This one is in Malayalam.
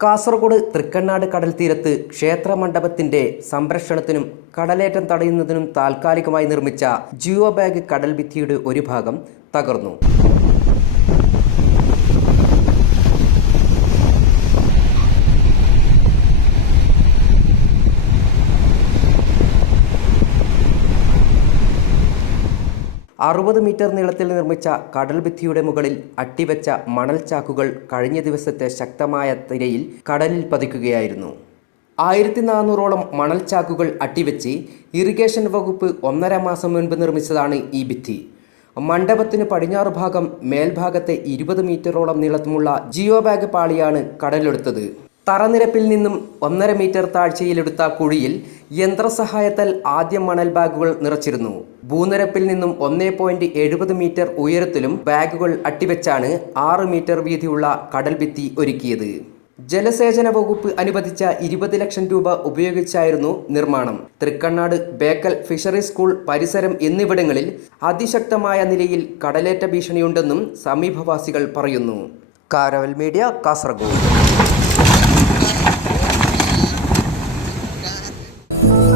കാസർഗോഡ് തൃക്കണ്ണാട് കടൽ തീരത്ത് ക്ഷേത്ര മണ്ഡപത്തിന്റെ സംരക്ഷണത്തിനും കടലേറ്റം തടയുന്നതിനും താൽക്കാലികമായി നിർമ്മിച്ച ജിയോ ബാഗ് കടൽ ഭിത്തിയുടെ ഒരു ഭാഗം തകർന്നു. അറുപത് മീറ്റർ നീളത്തിൽ നിർമ്മിച്ച കടൽഭിത്തിയുടെ മുകളിൽ അട്ടിവെച്ച മണൽ ചാക്കുകൾ കഴിഞ്ഞ ദിവസത്തെ ശക്തമായ തിരയിൽ കടലിൽ പതിക്കുകയായിരുന്നു. ആയിരത്തി നാനൂറോളം മണൽ ചാക്കുകൾ അട്ടിവെച്ച് ഇറിഗേഷൻ വകുപ്പ് ഒന്നര മാസം മുൻപ് നിർമ്മിച്ചതാണ് ഈ ഭിത്തി. മണ്ഡപത്തിന് പടിഞ്ഞാറ് ഭാഗം മേൽഭാഗത്തെ ഇരുപത് മീറ്ററോളം നീളത്തുമുള്ള ജിയോ ബാഗ് പാളിയാണ് കടലെടുത്തത്. തറനിരപ്പിൽ നിന്നും ഒന്നര മീറ്റർ താഴ്ചയിലെടുത്ത കുഴിയിൽ യന്ത്രസഹായത്താൽ ആദ്യം മണൽ ബാഗുകൾ നിറച്ചിരുന്നു. ഭൂനിരപ്പിൽ നിന്നും ഒന്നേ പോയിന്റ് എഴുപത് മീറ്റർ ഉയരത്തിലും ബാഗുകൾ അട്ടിവെച്ചാണ് ആറ് മീറ്റർ വീതിയുള്ള കടൽഭിത്തി ഒരുക്കിയത്. ജലസേചന വകുപ്പ് അനുവദിച്ച ഇരുപത് ലക്ഷം രൂപ ഉപയോഗിച്ചായിരുന്നു നിർമ്മാണം. തൃക്കണ്ണാട് ബേക്കൽ ഫിഷറി സ്കൂൾ പരിസരം എന്നിവിടങ്ങളിൽ അതിശക്തമായ നിലയിൽ കടലേറ്റ ഭീഷണിയുണ്ടെന്നും സമീപവാസികൾ പറയുന്നു. Karaval media Kasaragod. Thank you.